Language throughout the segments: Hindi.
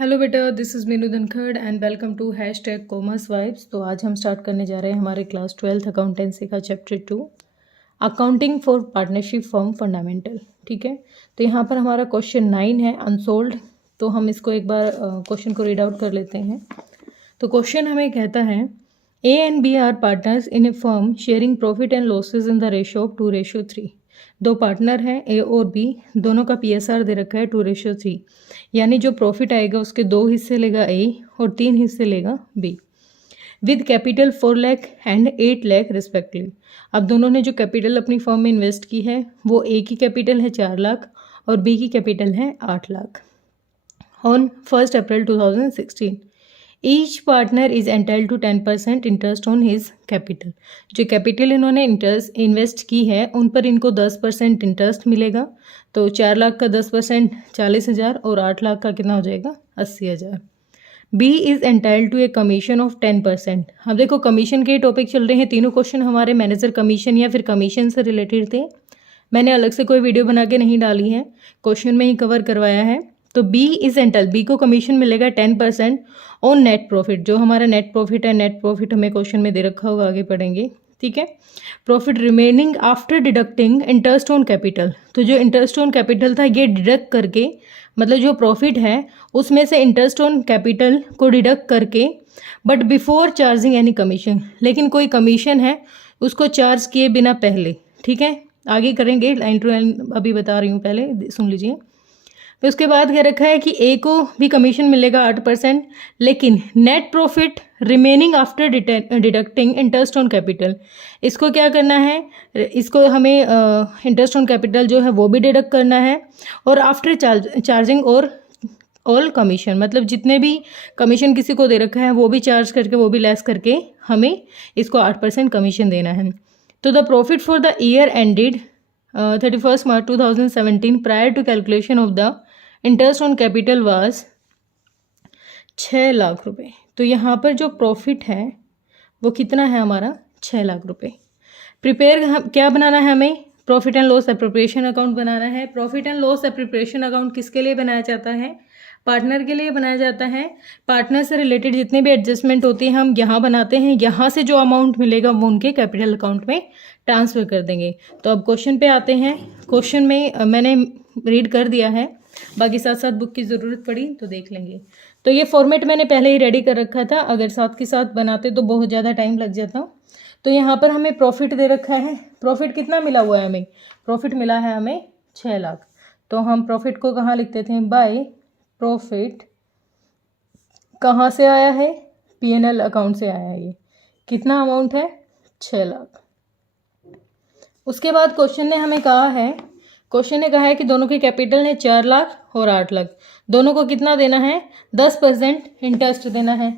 हेलो बेटा, this is Meenu Dhankhar and welcome to hashtag commerce vibes. तो आज हम स्टार्ट करने जा रहे हैं हमारे क्लास 12th अकाउंटेंसी का chapter 2 accounting for partnership firm fundamental. ठीक है, तो यहाँ पर हमारा क्वेश्चन 9 है अनसोल्ड। तो हम इसको एक बार क्वेश्चन को रीड आउट कर लेते हैं। तो क्वेश्चन हमें कहता है A and B are partners in a firm sharing profit and losses in the ratio of 2:3। दो पार्टनर हैं ए और बी, दोनों का PSR दे रखा है 2:3, यानी जो प्रॉफिट आएगा उसके 2 हिस्से लेगा ए और 3 हिस्से लेगा B, with capital 4 lakh and 8 lakh respectively. अब दोनों ने जो कैपिटल अपनी फर्म में इन्वेस्ट की है वो ए की कैपिटल है 4 लाख और बी की कैपिटल है 8 lakh. On 1 April 2016 each partner is entitled to 10% interest on his capital. जो कैपिटल इन्होंने इन्वेस्ट की है उन पर इनको 10% इंटरेस्ट मिलेगा। तो 4 लाख का 10% 40,000 और 8 लाख का कितना हो जाएगा 80,000। B is entitled to a commission of 10%। अब देखो कमीशन के टॉपिक चल रहे हैं, तीनों क्वेश्चन हमारे मैनेजर कमीशन या फिर कमीशन से रिलेटेड थे। मैंने अलग से कोई वीडियो बना के नहीं डाली है, क्वेश्चन में ही कवर करवाया है। तो बी इज एंटाइल्ड, बी को कमीशन मिलेगा 10% ऑन नेट प्रॉफिट। जो हमारा नेट प्रॉफिट है, नेट प्रॉफिट हमें क्वेश्चन में दे रखा होगा, आगे पढ़ेंगे। ठीक है, profit remaining after deducting interest on capital. तो जो इंटरेस्ट ऑन कैपिटल था ये डिडक्ट करके, मतलब जो प्रॉफिट है उसमें से इंटरेस्ट ऑन कैपिटल को डिडक्ट करके, but before charging any commission, लेकिन कोई कमीशन है उसको चार्ज किए बिना पहले। ठीक है, आगे करेंगे, लाइन टू लाइन अभी बता रही हूँ, पहले सुन लीजिए। तो उसके बाद क्या रखा है कि ए को भी कमीशन मिलेगा 8%, लेकिन net profit remaining after deducting interest on capital, इसको क्या करना है, इसको हमें इंटरेस्ट ऑन कैपिटल जो है वो भी डिडक्ट करना है, और आफ्टर चार्जिंग और ऑल कमीशन, मतलब जितने भी कमीशन किसी को दे रखा है वो भी चार्ज करके, वो भी लेस करके हमें इसको 8% कमीशन देना है। तो the profit for the year ended 31 March 2017 prior to calculation of the interest on capital was 6 lakh रुपए। तो यहाँ पर जो प्रॉफिट है वो कितना है हमारा 6 लाख रुपए। प्रिपेयर क्या बनाना है हमें, profit and loss appropriation account बनाना है। Profit and loss appropriation account किसके लिए बनाया जाता है, पार्टनर के लिए बनाया जाता है। पार्टनर से रिलेटेड जितने भी एडजस्टमेंट होती है हम यहाँ बनाते हैं, यहाँ से जो अमाउंट मिलेगा वो उनके कैपिटल अकाउंट में ट्रांसफ़र कर देंगे। तो अब क्वेश्चन पे आते हैं। क्वेश्चन में मैंने रीड कर दिया है, बाकी साथ साथ बुक की ज़रूरत पड़ी तो देख लेंगे। तो ये फॉर्मेट मैंने पहले ही रेडी कर रखा था, अगर साथ के साथ बनाते तो बहुत ज़्यादा टाइम लग जाता। तो यहाँ पर हमें प्रॉफिट दे रखा है, प्रॉफिट कितना मिला हुआ है हमें, प्रॉफिट मिला है हमें 6 लाख। तो हम प्रॉफिट को कहाँ लिखते थे, बाय प्रॉफिट कहाँ से आया है, P&L अकाउंट से आया है। ये कितना अमाउंट है 6 लाख। उसके बाद क्वेश्चन ने हमें कहा है, क्वेश्चन ने कहा है कि दोनों के कैपिटल ने 4 लाख और 8 लाख, दोनों को कितना देना है 10% इंटरेस्ट देना है।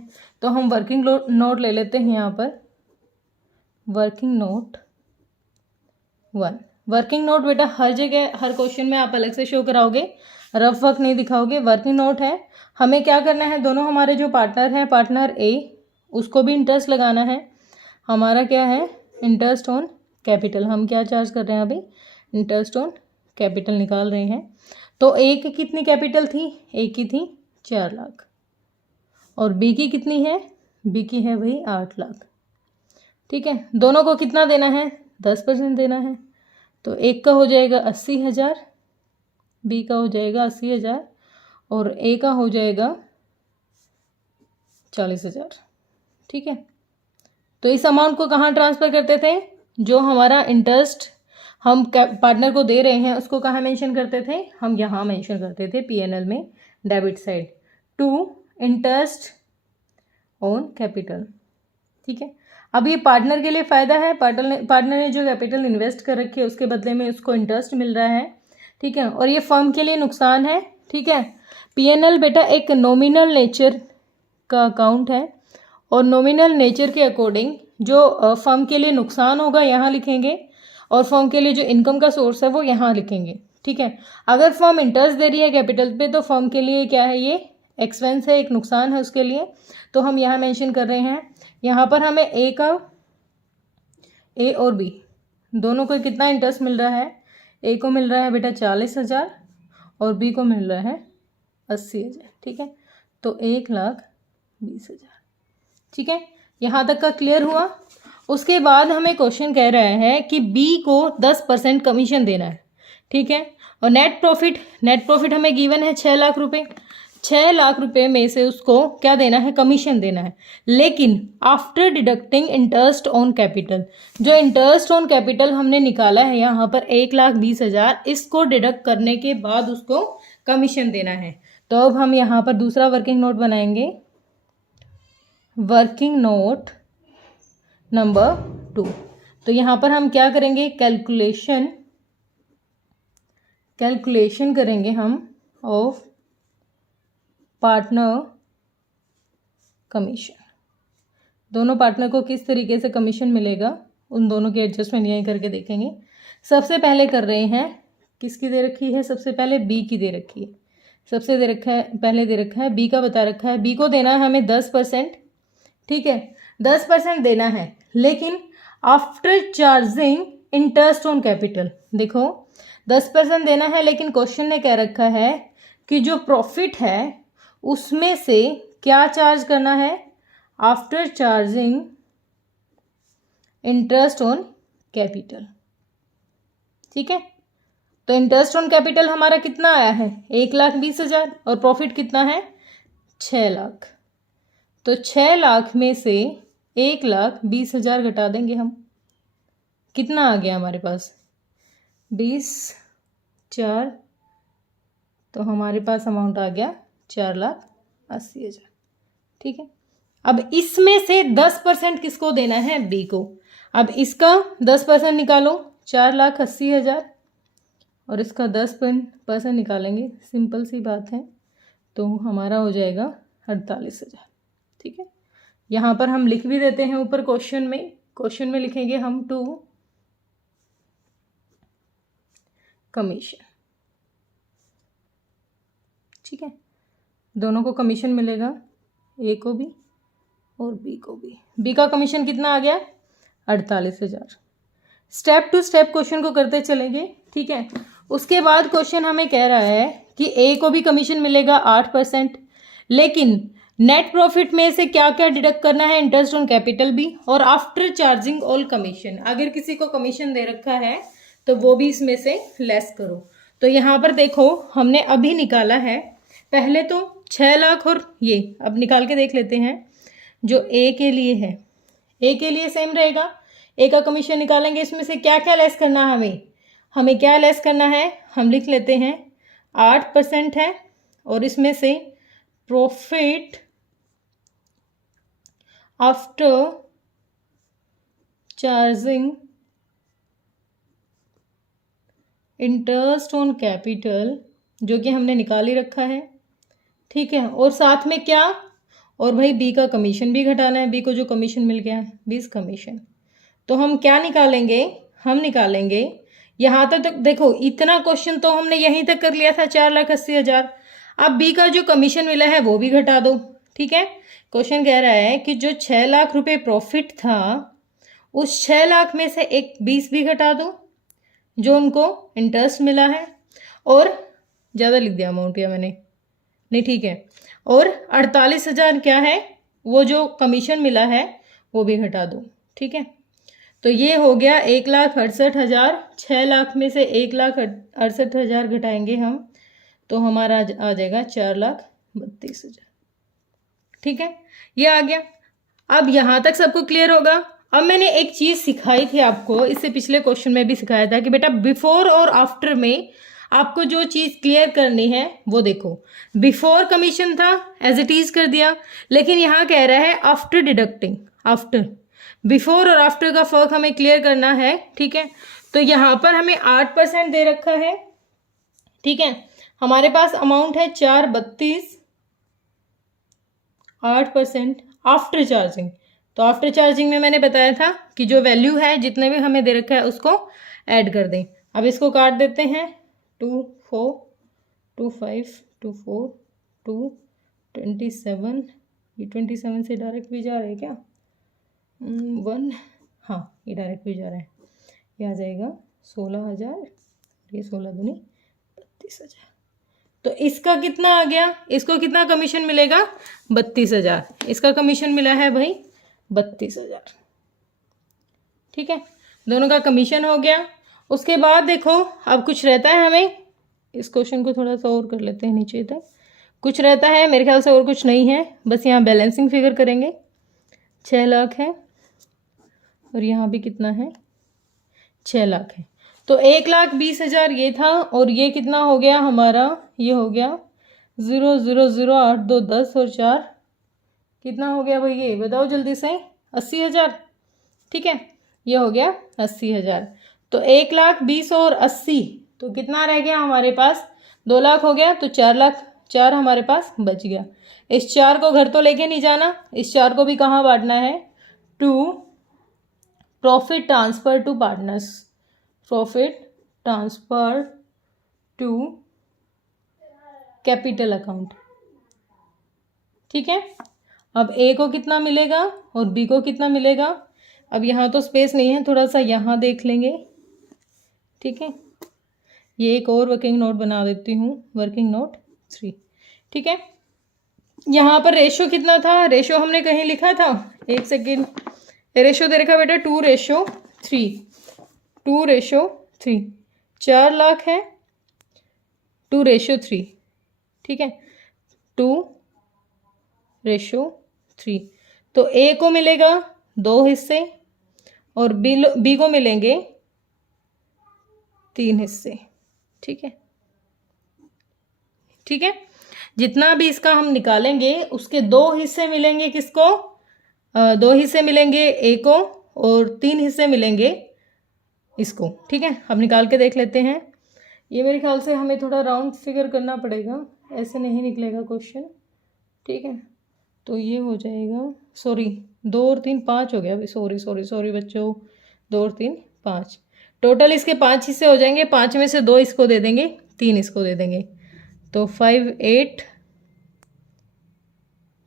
तो हम वर्किंग नोट ले लेते हैं यहाँ पर, वर्किंग नोट 1। वर्किंग नोट बेटा हर जगह हर क्वेश्चन में आप अलग से शो कराओगे, रफ वर्क नहीं दिखाओगे। वर्किंग नोट है, हमें क्या करना है, दोनों हमारे जो पार्टनर हैं, पार्टनर ए उसको भी इंटरेस्ट लगाना है। हमारा क्या है इंटरेस्ट ऑन कैपिटल, हम क्या चार्ज कर रहे हैं अभी, इंटरेस्ट ऑन कैपिटल निकाल रहे हैं। तो ए की कितनी कैपिटल थी, ए की थी 4 लाख और बी की कितनी है, बी की है वही 8 लाख। ठीक है, दोनों को कितना देना है 10% देना है। तो एक का हो जाएगा 80,000, बी का हो जाएगा 80,000 और ए का हो जाएगा 40,000। ठीक है, तो इस अमाउंट को कहाँ ट्रांसफ़र करते थे, जो हमारा इंटरेस्ट हम पार्टनर को दे रहे हैं उसको कहाँ मेंशन करते थे, हम यहाँ मेंशन करते थे P&L में debit side, to interest on capital. ठीक है, अब ये पार्टनर के लिए फ़ायदा है, पार्टनर ने जो कैपिटल इन्वेस्ट कर रखी है उसके बदले में उसको इंटरेस्ट मिल रहा है। ठीक है, और ये फर्म के लिए नुकसान है। ठीक है, P&L बेटा एक नॉमिनल नेचर का अकाउंट है और नॉमिनल नेचर के अकॉर्डिंग जो फर्म के लिए नुकसान होगा यहाँ लिखेंगे और फर्म के लिए जो इनकम का सोर्स है वो यहाँ लिखेंगे। ठीक है, अगर फर्म इंटरेस्ट दे रही है कैपिटल पे तो फर्म के लिए क्या है, ये एक्सपेंस है, एक नुकसान है उसके लिए, तो हम यहाँ मेंशन कर रहे हैं। यहाँ पर हमें ए और बी दोनों को कितना इंटरेस्ट मिल रहा है, ए को मिल रहा है बेटा 40,000 और बी को मिल रहा है 80,000। ठीक है, तो 1,20,000। ठीक है, यहाँ तक का क्लियर हुआ। उसके बाद हमें क्वेश्चन कह रहा है कि बी को 10% कमीशन देना है। ठीक है, और नेट प्रॉफिट हमें गिवन है 6 लाख रुपए। 6 लाख रुपए में से उसको क्या देना है, कमीशन देना है। लेकिन after deducting interest on capital, जो इंटरेस्ट ऑन कैपिटल हमने निकाला है यहाँ पर 1,20,000, इसको डिडक्ट करने के बाद उसको कमीशन देना है। तो अब हम यहाँ पर दूसरा वर्किंग नोट बनाएंगे, वर्किंग नोट नंबर 2। तो यहाँ पर हम क्या करेंगे, कैलकुलेशन करेंगे हम ऑफ पार्टनर कमीशन। दोनों पार्टनर को किस तरीके से कमीशन मिलेगा, उन दोनों की एडजस्टमेंट यहीं करके देखेंगे। सबसे पहले कर रहे हैं, किसकी दे रखी है, सबसे पहले बी की दे रखी है। सबसे दे रखा है, पहले दे रखा है बी का, बता रखा है बी को देना है हमें 10%। ठीक है, 10% देना है, लेकिन after charging interest on capital. देखो 10% देना है, लेकिन क्वेश्चन ने कह रखा है कि जो प्रॉफिट है उसमें से क्या चार्ज करना है, after charging interest on capital. ठीक है, तो इंटरेस्ट ऑन कैपिटल हमारा कितना आया है, 1,20,000, और प्रॉफिट कितना है, 6 लाख। तो 6 लाख में से 1,20,000 घटा देंगे हम, कितना आ गया हमारे पास, 20,4, तो हमारे पास अमाउंट आ गया 4,80,000। ठीक है, अब इसमें से 10% किसको देना है, बी को। अब इसका 10% निकालो, 4,80,000, और इसका 10% निकालेंगे, सिंपल सी बात है, तो हमारा हो जाएगा 48,000। ठीक है, यहाँ पर हम लिख भी देते हैं ऊपर क्वेश्चन में लिखेंगे हम टू कमीशन। ठीक है, दोनों को कमीशन मिलेगा, ए को भी और बी को भी। बी का कमीशन कितना आ गया, 48,000। स्टेप टू स्टेप क्वेश्चन को करते चलेंगे। ठीक है, उसके बाद क्वेश्चन हमें कह रहा है कि ए को भी कमीशन मिलेगा 8%, लेकिन नेट प्रॉफिट में से क्या क्या डिडक्ट करना है, इंटरेस्ट ऑन कैपिटल भी, और आफ्टर चार्जिंग ऑल कमीशन। अगर किसी को कमीशन दे रखा है तो वो भी इसमें से लेस करो। तो यहाँ पर देखो हमने अभी निकाला है, पहले तो 6 लाख, और ये अब निकाल के देख लेते हैं। जो ए के लिए है, ए के लिए सेम रहेगा, ए का कमीशन निकालेंगे, इसमें से क्या क्या लेस करना है, हमें क्या लेस करना है, हम लिख लेते हैं 8% है, और इसमें से profit after charging interest on capital, जो कि हमने निकाल ही रखा है। ठीक है, और साथ में क्या, और भाई बी का कमीशन भी घटाना है, बी को जो कमीशन मिल गया है 20 कमीशन। तो हम क्या निकालेंगे, हम निकालेंगे यहाँ तक देखो, इतना क्वेश्चन तो हमने यहीं तक कर लिया था, 4,80,000। अब बी का जो कमीशन मिला है वो भी घटा दो। ठीक है, क्वेश्चन कह रहा है कि जो 6 लाख रुपए प्रॉफिट था, उस 6 लाख में से एक 20 भी घटा दो जो उनको इंटरेस्ट मिला है, और ज़्यादा लिख दिया अमाउंट या मैंने, नहीं ठीक है, और 48,000 क्या है, वो जो कमीशन मिला है वो भी घटा दो। ठीक है, तो ये हो गया 1,68,000। 6 लाख में से 1,68,000 घटाएंगे हम, तो हमारा आ जाएगा 4,32,000। ठीक है, ये आ गया। अब यहाँ तक सबको क्लियर होगा। अब मैंने एक चीज़ सिखाई थी आपको, इससे पिछले क्वेश्चन में भी सिखाया था कि बेटा बिफोर और आफ्टर में आपको जो चीज़ क्लियर करनी है वो देखो। बिफोर कमीशन था, एज इट इज कर दिया, लेकिन यहाँ कह रहा है आफ्टर डिडक्टिंग, आफ्टर। बिफोर और आफ्टर का फर्क हमें क्लियर करना है। ठीक है, तो यहाँ पर हमें 8% दे रखा है। ठीक है, हमारे पास अमाउंट है 4,32, 8% आफ्टर चार्जिंग। तो आफ्टर चार्जिंग में मैंने बताया था कि जो वैल्यू है, जितने भी हमें दे रखा है उसको ऐड कर दें। अब इसको काट देते हैं, 2, 4, 2, 5, 2, 4, 2, 27, ये 27 से डायरेक्ट भी जा रहा है क्या, 1, हाँ ये डायरेक्ट भी जा रहा है, ये आ जाएगा 16,000, ये 16 दूनी 32,000। तो इसका कितना आ गया, इसको कितना कमीशन मिलेगा, 32,000। इसका कमीशन मिला है भाई 32,000। ठीक है, दोनों का कमीशन हो गया। उसके बाद देखो अब कुछ रहता है हमें, इस क्वेश्चन को थोड़ा सा और कर लेते हैं नीचे तक। कुछ रहता है मेरे ख्याल से, और कुछ नहीं है, बस यहाँ बैलेंसिंग फिगर करेंगे। 6 लाख है और यहाँ भी कितना है, 6 लाख है। तो 1,20,000 ये था, और ये कितना हो गया हमारा, ये हो गया 0 0 0 8 2 10 और 4 कितना हो गया भाई, ये बताओ जल्दी से, 80,000। ठीक है, ये हो गया 80,000। तो 1,20,000 और 80, तो कितना रह गया हमारे पास, 2 लाख हो गया। तो 4 लाख 4 हमारे पास बच गया। इस 4 को घर तो लेके नहीं जाना, इस 4 को भी कहाँ बांटना है, to profit transfer to partners, profit transfer to capital account. ठीक है, अब ए को कितना मिलेगा और बी को कितना मिलेगा। अब यहाँ तो स्पेस नहीं है, थोड़ा सा यहाँ देख लेंगे। ठीक है, ये एक और वर्किंग नोट बना देती हूँ, वर्किंग नोट 3। ठीक है, यहाँ पर रेशो कितना था, रेशो हमने कहीं लिखा था, एक सेकेंड, रेशो दे रखा बेटा 2:3, 2:3। 4 लाख है, 2:3। ठीक है, 2:3। तो ए को मिलेगा 2 हिस्से और बी को मिलेंगे 3 हिस्से। ठीक है, ठीक है, जितना भी इसका हम निकालेंगे उसके 2 हिस्से मिलेंगे किसको, 2 हिस्से मिलेंगे ए को और 3 हिस्से मिलेंगे इसको। ठीक है, अब निकाल के देख लेते हैं। ये मेरे ख्याल से हमें थोड़ा राउंड फिगर करना पड़ेगा, ऐसे नहीं निकलेगा क्वेश्चन। ठीक है, तो ये हो जाएगा, सॉरी 2 और 3 5 हो गया, सॉरी बच्चों, 2 और 3 5, टोटल इसके 5 हिस्से हो जाएंगे। 5 में से 2 इसको दे देंगे, 3 इसको दे देंगे, तो 5 8।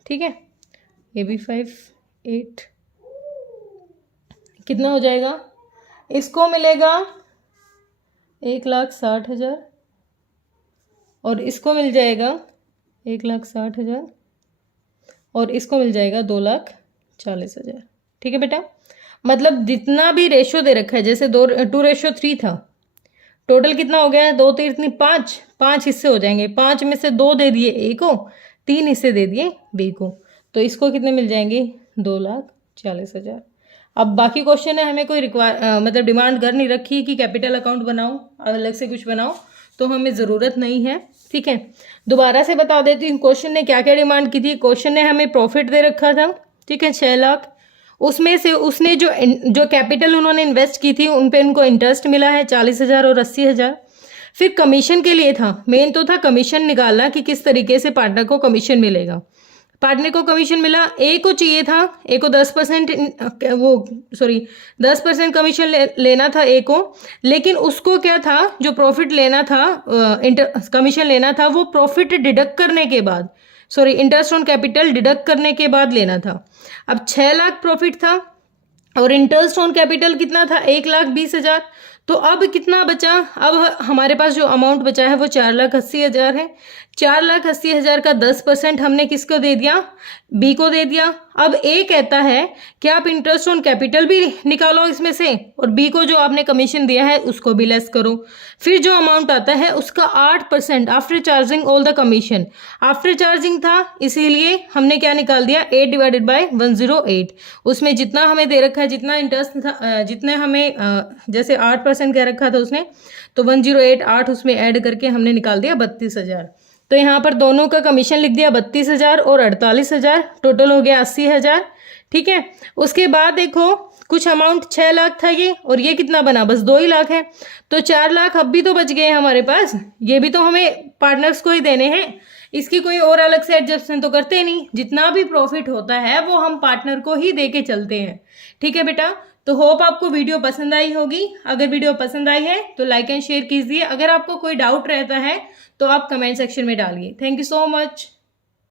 ठीक है, ये भी 5 8, कितना हो जाएगा, इसको मिलेगा 1,60,000 और इसको मिल जाएगा 1,60,000 और इसको मिल जाएगा 2,40,000। ठीक है बेटा, मतलब जितना भी रेशो दे रखा है, जैसे 2:3 था, टोटल कितना हो गया, 2 3 5, 5 हिस्से हो जाएंगे। 5 में से 2 दे दिए ए को, 3 हिस्से दे दिए बी को, तो इसको कितने मिल जाएंगे, 2,40,000। अब बाकी क्वेश्चन है, हमें कोई मतलब डिमांड कर नहीं रखी कि कैपिटल अकाउंट बनाओ, अलग से कुछ बनाओ, तो हमें ज़रूरत नहीं है। ठीक है, दोबारा से बता देती हूँ क्वेश्चन ने क्या क्या डिमांड की थी। क्वेश्चन ने हमें प्रॉफिट दे रखा था, ठीक है, 6 लाख, उसमें से उसने जो कैपिटल उन्होंने इन्वेस्ट की थी उन पे उनको इंटरेस्ट मिला है 40,000 और 80,000। फिर कमीशन के लिए था, मेन तो था कमीशन निकालना कि किस तरीके से पार्टनर को कमीशन मिलेगा। पार्टनर को कमीशन मिला, ए को चाहिए था, ए को 10% 10% कमीशन लेना था ए को, लेकिन उसको क्या था, जो प्रॉफिट लेना था, कमीशन लेना था, वो प्रॉफिट डिडक्ट करने के बाद, इंटरेस्ट ऑन कैपिटल डिडक्ट करने के बाद लेना था। अब 6 लाख प्रॉफिट था और इंटरेस्ट ऑन कैपिटल कितना था, 1,20,000। तो अब कितना बचा, अब हमारे पास जो अमाउंट बचा है वो 4,80,000 है। 4,80,000 का 10% हमने किसको दे दिया, बी को दे दिया। अब ए कहता है कि आप इंटरेस्ट ऑन कैपिटल भी निकालो इसमें से, और बी को जो आपने कमीशन दिया है उसको भी लेस करो। फिर जो अमाउंट आता है उसका 8% after charging all the commission, after charging था, इसीलिए हमने क्या निकाल दिया, 8/108। उसमें जितना हमें दे रखा है, जितना इंटरेस्ट था, जितने हमें जैसे 8% कह रखा था उसने, तो 108 उसमें ऐड करके हमने निकाल दिया 32,000। तो यहाँ पर दोनों का कमीशन लिख दिया 32,000 और 48,000, टोटल हो गया 80,000। ठीक है, उसके बाद देखो कुछ अमाउंट 6 लाख था ये, और ये कितना बना, बस 2 ही लाख है, तो 4 लाख अब भी तो बच गए हमारे पास। ये भी तो हमें पार्टनर्स को ही देने हैं, इसकी कोई और अलग से एडजस्टमेंट तो करते नहीं। जितना भी प्रॉफिट होता है वो हम पार्टनर को ही दे के चलते हैं। ठीक है बेटा, तो होप आपको वीडियो पसंद आई होगी। अगर वीडियो पसंद आई है तो लाइक एंड शेयर कीजिए। अगर आपको कोई डाउट रहता है तो आप कमेंट सेक्शन में डालिए। Thank you so much.